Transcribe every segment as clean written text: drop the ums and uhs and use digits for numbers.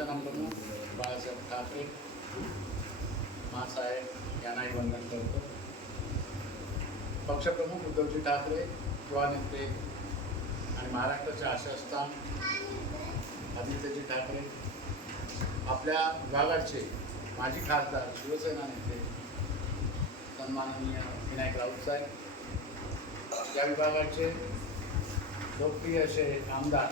शिवसेना प्रमुख बाळासाहेब ठाकरे महासाहेब यांनाही वंदन करतो. पक्षप्रमुख उद्धवजी ठाकरे, युवा नेते आणि महाराष्ट्राचे आशास्थान आदित्यजी ठाकरे, आपल्या विभागाचे माजी खासदार शिवसेना नेते सन्माननीय विनायक राऊत साहेब, या विभागाचे लोकप्रिय असे आमदार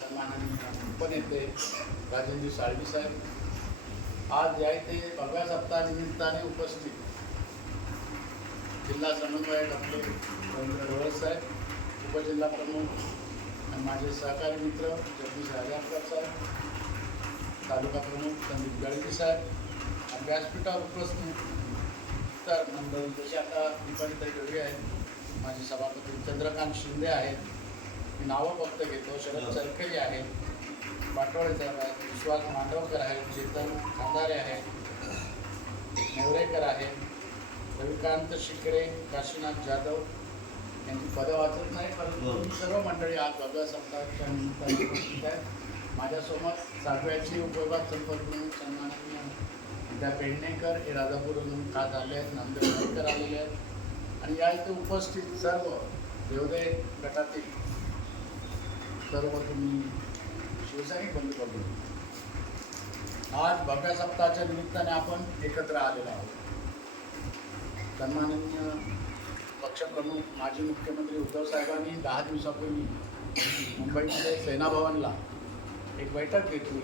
सन्माननीय उपनेते राजेंद्र साळवी साहेब, आज या इथे भगव्या सप्ताह निमित्ताने उपस्थित जिल्हा समन्वयक आपले रवींद्र ढोळे साहेब, उपजिल्हा प्रमुख आणि माझे सहकारी मित्र जगदीश राजापूर साहेब, तालुका प्रमुख संदीप गळगी साहेब आणि व्यासपीठावर उपस्थित इतर मंडळी जसे आता दीपालीताई ढोळे आहेत, माझे सभापती चंद्रकांत शिंदे आहेत, मी नावं फक्त घेतो, शरद चरखली आहेत, पाटोळे साहेब आहेत, विश्वास मांडवकर आहेत, चेतन खांदारे आहेत, नेवरेकर आहेत, रविकांत शिकडे, काशीनाथ जाधव यांची पदं वाचत नाही, परंतु सर्व मंडळी आज भगव्या सप्ताहाच्या निमित्ताने उपस्थित आहेत. माझ्यासोबत सातव्याची उपविभाग संपर्क प्रमुख सन्माननीय विद्या पेडणेकर हे राजापूरहून खास आले आहेत, नांदेडकर आलेले आहेत आणि या इथे उपस्थित सर्व देवदे गटातील सर्व तुम्ही शिवसैनिक बंधू बघू, आज भगव्या सप्ताहाच्या निमित्ताने आपण एकत्र आलेलो आहोत. सन्माननीय पक्षप्रमुख माजी मुख्यमंत्री उद्धव साहेबांनी 10 दिवसापूर्वी मुंबईमध्ये सेना भवनला एक बैठक घेतली.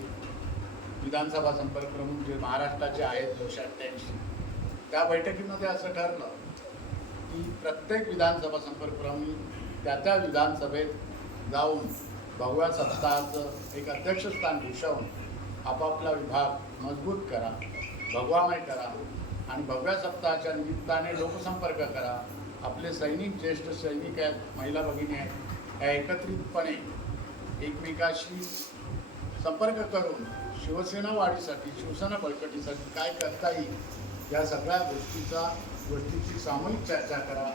विधानसभा संपर्क प्रमुख जे महाराष्ट्राचे आहेत 288, त्या बैठकीमध्ये असं ठरलं की प्रत्येक विधानसभा संपर्क प्रमुख त्या विधानसभेत जाऊन भगव्या सप्ताहाचं एक अध्यक्षस्थान भूषवून आपापला विभाग मजबूत करा, भगवामय करा आणि भगव्या सप्ताहाच्या निमित्ताने लोकसंपर्क करा. आपले सैनिक, ज्येष्ठ सैनिक आहेत, महिला भगिनी आहेत, या एकत्रितपणे एकमेकाशी संपर्क करून शिवसेना वाढीसाठी, शिवसेना बळकटीसाठी काय करता येईल या सगळ्या गोष्टीची सामूहिक चर्चा करा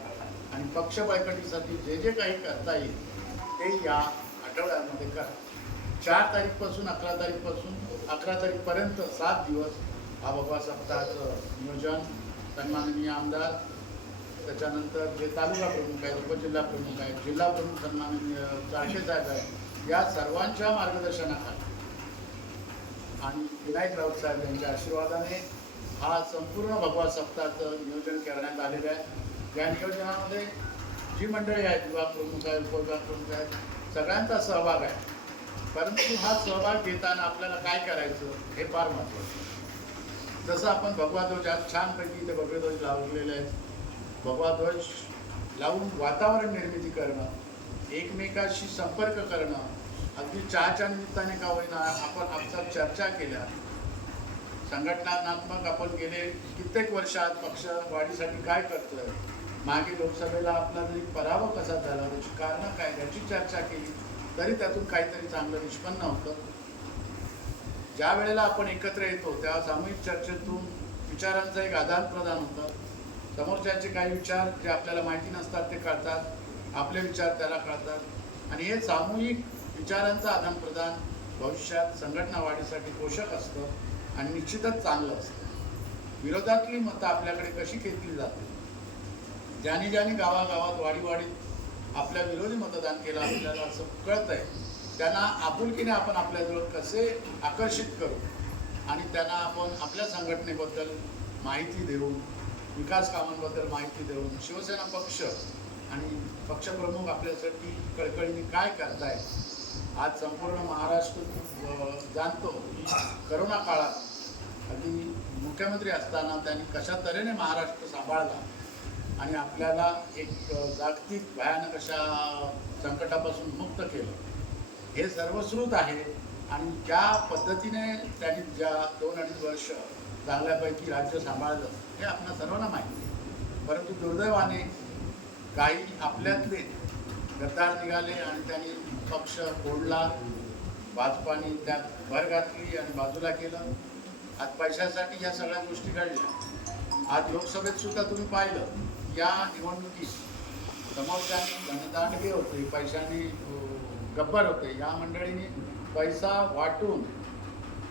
आणि पक्ष बळकटीसाठी जे जे काही करता येईल ते या आठवड्यामध्ये करा. 4 तारीखपासून 11 तारीखपर्यंत 7 दिवस हा भगवा सप्ताहाचं नियोजन सन्माननीय आमदार, त्याच्यानंतर जे तालुका प्रमुख आहेत, उपजिल्हा प्रमुख आहेत, जिल्हा प्रमुख सन्माननीय चाळके साहेब आहेत, या सर्वांच्या मार्गदर्शनाखाली आणि विनायक राऊत साहेब यांच्या आशीर्वादाने हा संपूर्ण भगवा सप्ताहाचं नियोजन करण्यात आलेलं आहे. या नियोजनामध्ये जी मंडळी आहेत, विभाग प्रमुख आहेत, उपविभाग प्रमुख आहेत, सगळ्यांचा सहभाग आहे. परंतु हा सहभाग घेताना आपल्याला काय करायचं हे फार महत्त्वाचं. जसं आपण भगवा ध्वज आज छानपैकी इथे भगवे ध्वज लावलेले आहेत, भगवा ध्वज लावून वातावरण निर्मिती करणं, एकमेकाशी संपर्क करणं, अगदी चहाच्या निमित्ताने का होईना आपण आमच्या चर्चा केल्या, संघटनात्मक आपण गेले कित्येक वर्षात पक्ष वाढीसाठी काय करतोय, मागे लोकसभेला आपला जरी पराभव कसा झाला, त्याची कारणं काय, याची चर्चा केली तरी त्यातून काहीतरी चांगलं निष्पन्न होतं. ज्या वेळेला आपण एकत्र येतो त्या सामूहिक चर्चेतून विचारांचं एक आदान प्रदान होतं. समोरच्याचे काही विचार जे आपल्याला माहिती नसतात ते कळतात, आपले विचार त्याला कळतात आणि हे सामूहिक विचारांचं आदान प्रदान भविष्यात संघटना वाढीसाठी पोषक असतं आणि निश्चितच चांगलं असतं. विरोधातली मतं आपल्याकडे कशी घेतली जाते, ज्यांनी गावागावात वाडीवाडीत आपल्या विरोधी मतदान केलं आपल्याला असं कळत आहे, त्यांना आपुलकीने आपण आपल्याजवळ कसे आकर्षित करू आणि त्यांना आपण आपल्या संघटनेबद्दल माहिती देऊन, विकास कामांबद्दल माहिती देऊन, शिवसेना पक्ष आणि पक्षप्रमुख आपल्यासाठी कळकळीने काय करताय. आज संपूर्ण महाराष्ट्र जाणतो की करोना काळात अगदी मुख्यमंत्री असताना त्यांनी कशा तऱ्हेने महाराष्ट्र सांभाळला आणि आपल्याला एक जागतिक भयानक अशा संकटापासून मुक्त केलं. हे सर्वश्रुत आहे आणि ज्या पद्धतीने त्यांनी ज्या 2-2.5 वर्ष चांगल्यापैकी राज्य सांभाळलं हे आपल्या सर्वांना माहिती आहे. परंतु दुर्दैवाने काही आपल्यातले गद्दार निघाले आणि त्यांनी पक्ष फोडला, भाजपाने त्यात भर घातली आणि बाजूला केलं. आज पैशासाठी ह्या सगळ्या गोष्टी घडल्या. आज लोकसभेत सुद्धा तुम्ही पाहिलं या निवडणुकीत समोरच्याने धनदांडगे होते, पैशाने गब्बर होते, या मंडळींनी पैसा वाटून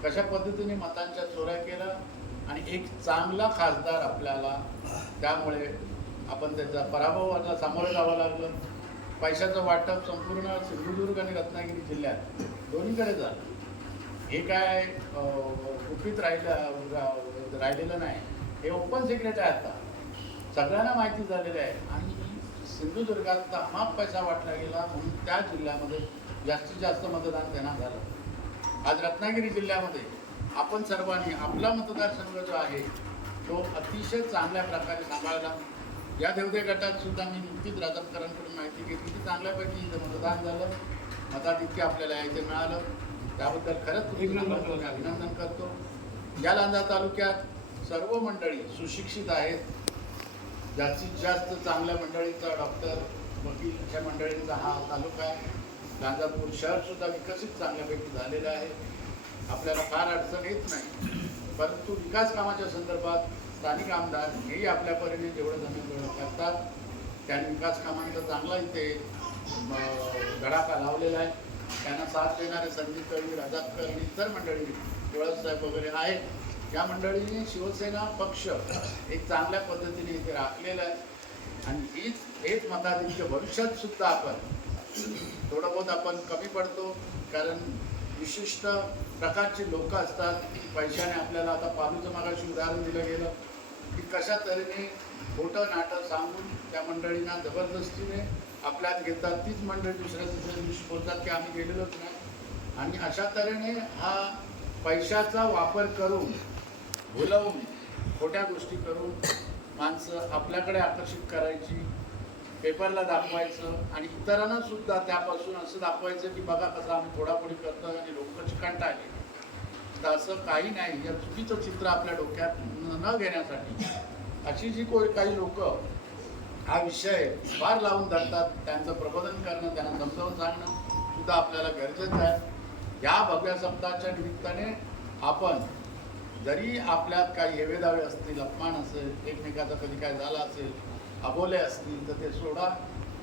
कशा पद्धतीने मतांच्या चोऱ्या केल्या आणि एक चांगला खासदार आपल्याला त्यामुळे आपण त्याचा पराभवाला सामोरं जावं लागलं. पैशाचं वाटप संपूर्ण सिंधुदुर्ग आणि रत्नागिरी जिल्ह्यात दोन्हीकडे झालं. हे काय गुपित राहिलेलं नाही, हे ओपन सिक्रेट आहे. आता सगळ्यांना माहिती झालेलं आहे. आणि सिंधुदुर्गात तमाम पैसा वाटला गेला म्हणून त्या जिल्ह्यामध्ये जास्तीत जास्त मतदान त्यांना झालं. आज रत्नागिरी जिल्ह्यामध्ये आपण सर्वांनी आपला मतदारसंघ जो आहे तो अतिशय चांगल्या प्रकारे सांभाळला. या देवदे गटात सुद्धा मी नुकतीच राजपकरांकडून माहिती घेतली की चांगल्यापैकी इथं मतदान झालं, मताधिक्य आपल्याला इथे मिळालं. त्याबद्दल खरंच मी अभिनंदन करतो. या लांजा तालुक्यात सर्व मंडळी सुशिक्षित आहेत. जास्तीत जास्त चांगल्या मंडळीचा डॉक्टर वकीलच्या मंडळींचा हा तालुका आहे. गांजापूर शहरसुद्धा विकसित चांगल्यापैकी झालेलं आहे. आपल्याला फार अडचण येत नाही. परंतु विकास कामाच्या संदर्भात स्थानिक आमदार हेही आपल्या परीने जेवढं जमीन करतात त्यांनी विकास कामांचा चांगला इथे धडाका लावलेला आहे. त्यांना साथ देणारे संदीप तळी, राजातकर आणि इतर मंडळी साहेब वगैरे आहेत. या मंडळीने शिवसेना पक्ष एक चांगल्या पद्धतीने इथे राखलेला आहे. आणि हेच मताधिक्य भविष्यात सुद्धा आपण थोडं बहुत आपण कमी पडतो, कारण विशिष्ट प्रकारची लोक असतात. पैशाने आपल्याला आता पालूचं मागाशी उदाहरण दिलं गेलं की कशा तऱ्हेने खोटं नाटक सांगून त्या मंडळींना जबरदस्तीने आपल्यात घेतात. तीच मंडळी दुसऱ्या दिवशी बोलतात की आम्ही गेलेलोच नाही. आणि अशा तऱ्हेने हा पैशाचा वापर करून भुलवून खोट्या गोष्टी करून माणसं आपल्याकडे आकर्षित करायची, पेपरला दाखवायचं आणि इतरांना सुद्धा त्यापासून असं दाखवायचं की बघा कसं आम्ही फोडाफोडी करतो आणि लोक कंटाळले. तर असं काही नाही. या चुकीचं चित्र आपल्या डोक्यात न घेण्यासाठी अशी जी काही लोक हा विषय फार लावून धरतात त्यांचं प्रबोधन करणं, त्यांना समजावून सांगणं सुद्धा आपल्याला गरजेचं आहे. या भव्य सप्ताहाच्या निमित्ताने आपण जरी आपल्यात काही हेवेदावे असतील, अपमान असेल, एकमेकाचा कधी काय झाला असेल, अबोले असतील तर ते सोडा.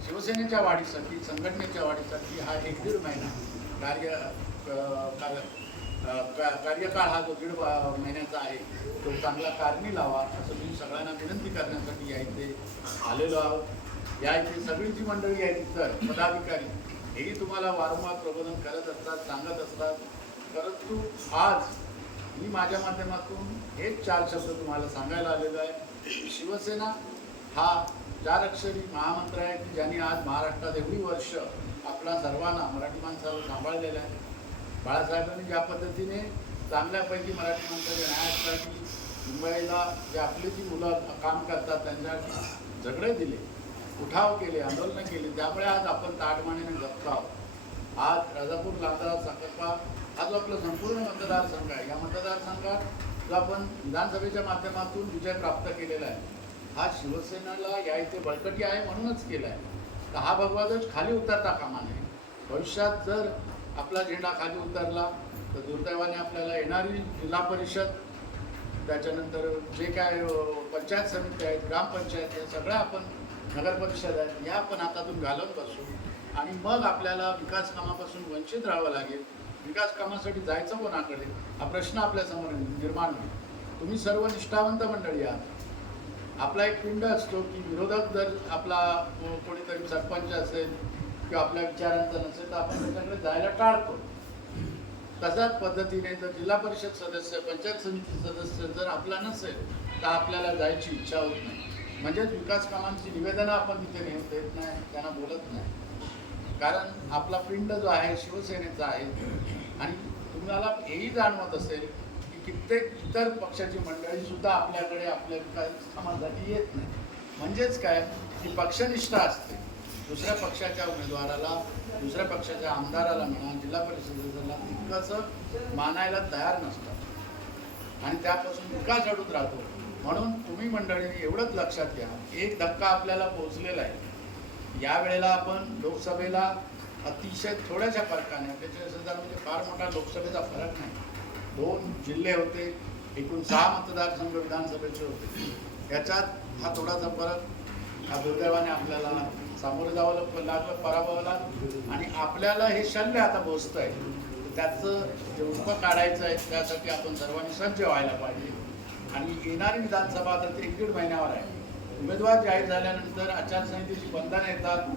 शिवसेनेच्या वाढीसाठी, संघटनेच्या वाढीसाठी हा 1-1.5 महिना कार्यकाळ हा जो 1.5 महिन्याचा आहे तो चांगला कारणी लावा असं मी सगळ्यांना विनंती करण्यासाठी या इथे आलेलो आहोत. या इथे सगळी जी मंडळी आहेत इतर पदाधिकारी हेही तुम्हाला वारंवार प्रबोधन करत असतात, सांगत असतात. परंतु आज मी माझ्या माध्यमातून हेच 4 शब्द तुम्हाला सांगायला आलेलो आहे. शिवसेना हा 4 अक्षरी महामंत्र आहे की ज्यांनी आज महाराष्ट्रात एवढी वर्ष आपला सर्वांना मराठी माणसाला सांभाळलेला आहे. बाळासाहेबांनी ज्या पद्धतीने चांगल्यापैकी मराठी माणसाच्या न्यायासाठी मुंबईला जे आपली जी मुलं काम करतात त्यांच्यासाठी झगडे दिले, उठाव केले, आंदोलनं केली, त्यामुळे आज आपण ताटमानेने जगतो आहोत. आज राजापूर, लांजा, साखरपा हा जो आपला संपूर्ण मतदारसंघ आहे, या मतदारसंघात जो आपण विधानसभेच्या माध्यमातून विजय प्राप्त केलेला आहे हा शिवसेनेला या इथे बळकटी आहे म्हणूनच केला आहे. तर हा भगवा ध्वज खाली उतरता कामा नये. भविष्यात जर आपला झेंडा खाली उतरला तर दुर्दैवाने आपल्याला येणारी जिल्हा परिषद, त्याच्यानंतर जे काय पंचायत समिती आहेत, ग्रामपंचायत आहेत, सगळ्या आपण नगरपरिषद आहेत, या आपण हातातून घालून बसू आणि मग आपल्याला विकास कामापासून वंचित राहावं लागेल. विकास कामासाठी जायचं कोणाकडे हा प्रश्न आपल्यासमोर निर्माण होईल. तुम्ही सर्व निष्ठावंत मंडळी आहात. आपला एक पिंड असतो की विरोधक जर आपला कोणीतरी सरपंच असेल किंवा आपल्या विचारांचा नसेल तर आपण त्याच्याकडे जायला टाळतो. तशाच पद्धतीने जर जिल्हा परिषद सदस्य, पंचायत समिती सदस्य जर आपला नसेल तर आपल्याला जायची इच्छा होत नाही. म्हणजेच विकास कामांची निवेदनं आपण तिथे नेत देत नाही, त्यांना बोलत नाही. कारण आपला पिंड जो आहे शिवसेनेचा आहे. आणि तुम्हाला हेही जाणवत असेल की कित्येक इतर पक्षाची मंडळी सुद्धा आपल्याकडे आपल्या विकास कामासाठी येत नाही. म्हणजेच काय की पक्षनिष्ठा असते. दुसऱ्या पक्षाच्या उमेदवाराला, दुसऱ्या पक्षाच्या आमदाराला म्हणा, जिल्हा परिषदेला तितकंसं मानायला तयार नसतात आणि त्यापासून विकास अडून राहतो. म्हणून तुम्ही मंडळींनी एवढंच लक्षात घ्या, एक धक्का आपल्याला पोहोचलेला आहे. यावेळेला आपण लोकसभेला अतिशय थोड्याशा फरकाने, 45,000 म्हणजे फार मोठा लोकसभेचा फरक नाही. 2 जिल्हे होते, एकूण 6 मतदारसंघ विधानसभेचे होते. याच्यात हा थोडासा फरक हा दुर्दैवाने आपल्याला सामोरं जावं लागलं, पराभवाला. आणि आपल्याला हे शल्य आता पोचत आहे. त्याचं जे उपक्रम काढायचं आहे त्यासाठी आपण सर्वांनी सज्ज व्हायला पाहिजे. आणि येणारी विधानसभा आता ते 1-1.5 महिन्यावर आहे. उमेदवार जाहीर झाल्यानंतर आचारसंहितेची बंधनं येतात,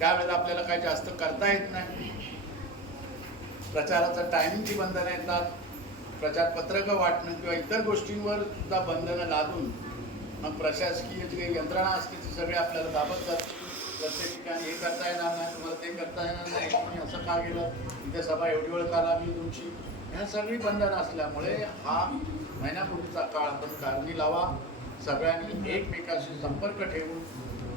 त्यावेळेला आपल्याला काही जास्त करता येत नाही. प्रचाराचं टायमिंगची बंधनं येतात, प्रचारपत्रकं वाटणं किंवा इतर गोष्टींवर सुद्धा बंधनं लादून मग प्रशासकीय जी यंत्रणा असते ती सगळे आपल्याला दाबत जाते. प्रत्येक ठिकाणी हे करता येणार नाही, तुम्हाला ते करता येणार नाही, तुम्ही असं का गेलं, इथे सभा एवढी वेळ का लागली तुमची, ह्या सगळी बंधनं असल्यामुळे हा महिन्यापूर्वीचा काळ आपण कारणी लावा. सगळ्यांनी एकमेकाशी संपर्क ठेवून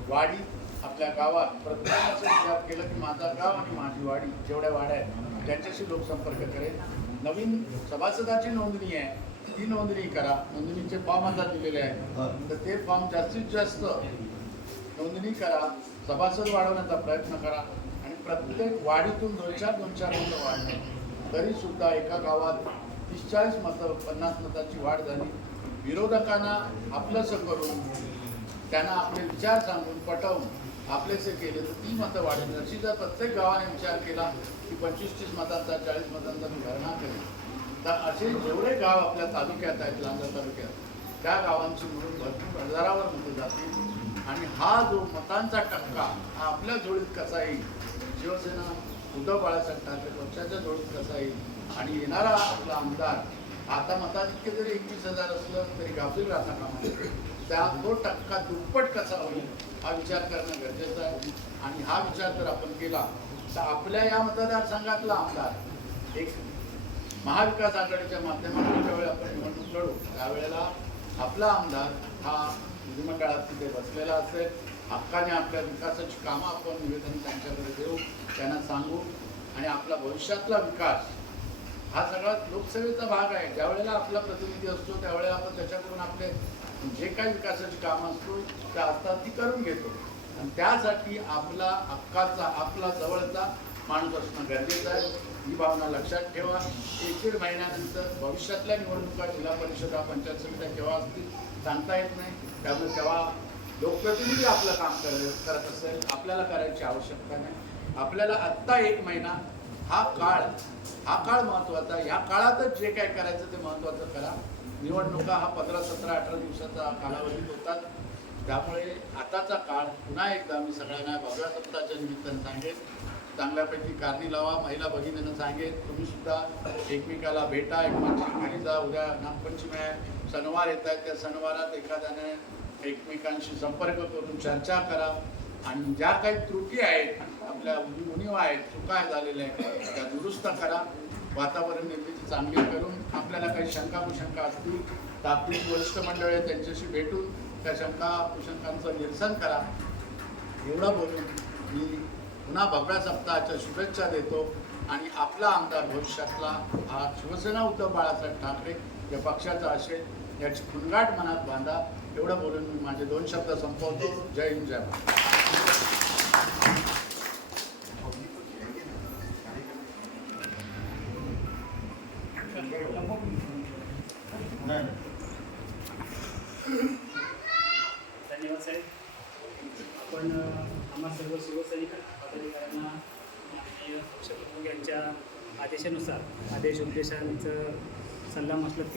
वाडी आपल्या गावात प्रत्येकाचा विचार केला की माझा गाव आणि माझी वाडी जेवढ्या वाड्या आहेत त्यांच्याशी लोकसंपर्क करेल. नवीन सभासदाची नोंदणी आहे, ती नोंदणी करा. नोंदणीचे फॉर्म आता दिलेले आहेत, तर ते फॉर्म जास्तीत जास्त नोंदणी करा, सभासद वाढवण्याचा प्रयत्न करा. आणि प्रत्येक वाडीतून 2-4 मतं वाढणे. तरी सुद्धा एका गावात 30-40 मतं 50 मतांची वाढ झाली. विरोधकांना आपलंसं करून त्यांना आपले विचार सांगून पटवून आपलेसे केले तर 3 मतं वाढेल. अशी जर प्रत्येक गावाने विचार केला की 25-30 मतांचा 40 मतांचा मी भरणा करेल, तर असे जेवढे गाव आपल्या तालुक्यात आहेत, लांजा तालुक्यात, त्या गावांची मिळून भरपूर हजारावर मतं जातील. आणि हा जो मतांचा टक्का हा आपल्या जोडीत कसा येईल, शिवसेना उद्धव बाळासाहेब ठाकरे पक्षाच्या जोडीत कसा येईल आणि येणारा आपला आमदार आता मताधिक्य जरी 21,000 असलं तरी गाफील राहता कामा नये, त्या तो टक्का दुप्पट कसा होईल हा विचार करणं गरजेचं आहे. आणि हा विचार जर आपण केला तर आपल्या या मतदारसंघातला आमदार एक महाविकास आघाडीच्या माध्यमातून ज्यावेळी आपण निवडणूक लढू त्यावेळेला आपला आमदार हा विधिमंडळात तिथे बसलेला असेल. हक्काने आपल्या विकासाची कामं आपण निवेदन त्यांच्याकडे देऊ, त्यांना सांगू आणि आपला भविष्यातला विकास हा सगळा लोकसेवेचा भाग आहे. ज्यावेळेला आपला प्रतिनिधी असतो त्यावेळेला आपण त्याच्याकडून आपले जे काही विकासाची कामं असतो त्या असतात ती करून घेतो. आणि त्यासाठी आपला हक्काचा आपला जवळचा माणूस असणं गरजेचं आहे. ही भावना लक्षात ठेवा. 1-1.5 महिन्यानंतर भविष्यातल्या निवडणुका जिल्हा परिषदा पंचायत समित्या केव्हा असतील सांगता येत नाही. त्यामुळे तेव्हा लोकप्रतिनिधी आपलं काम करत असेल, आपल्याला करायची आवश्यकता नाही. आपल्याला आत्ता 1 महिना हा काळ महत्त्वाचा. या काळातच जे काय करायचं ते महत्त्वाचं करा. निवडणुका हा 15, 17, 18 दिवसाचा कालावधीत होतात. त्यामुळे आताचा काळ पुन्हा एकदा मी सगळ्यांना भगव्या सप्ताहाच्या निमित्तानं सांगेन, चांगल्यापैकी कारणी लावा. महिला भगिनींना सांगेन तुम्ही सुद्धा एकमेकाला भेटा, एकमेकांची घरी जा. उद्या नागपंचमी आहे, सणवार येत आहेत, त्या सणवारात एखाद्याने एकमेकांशी संपर्क करून चर्चा करा. आणि ज्या काही त्रुटी आहेत, आपल्या उणीवा आहेत, चुका झालेल्या आहेत त्या दुरुस्त करा. वातावरण निर्मिती चांगली करून आपल्याला काही शंका कुशंका असतील तर आपली वरिष्ठ मंडळ आहे त्यांच्याशी भेटून त्या शंका कुशंकांचं निरसन करा. एवढं बोलून मी पुन्हा भगव्या सप्ताहाच्या शुभेच्छा देतो. आणि आपला आमदार भविष्यातला हा शिवसेना उद्धव बाळासाहेब ठाकरे या पक्षाचा असेल याची फुलगाठ मनात बांधा. एवढं बोलून मी माझे 2 शब्द संपवतो. जय हिंद, जय भारत. धन्यवाद साहेब. आपण आम्हा सर्व शिवसैनिक पदाधिकाऱ्यांना माननीय पक्षप्रमुख यांच्या आदेशानुसार आदेश उपदेशांचं सल्ला मसलत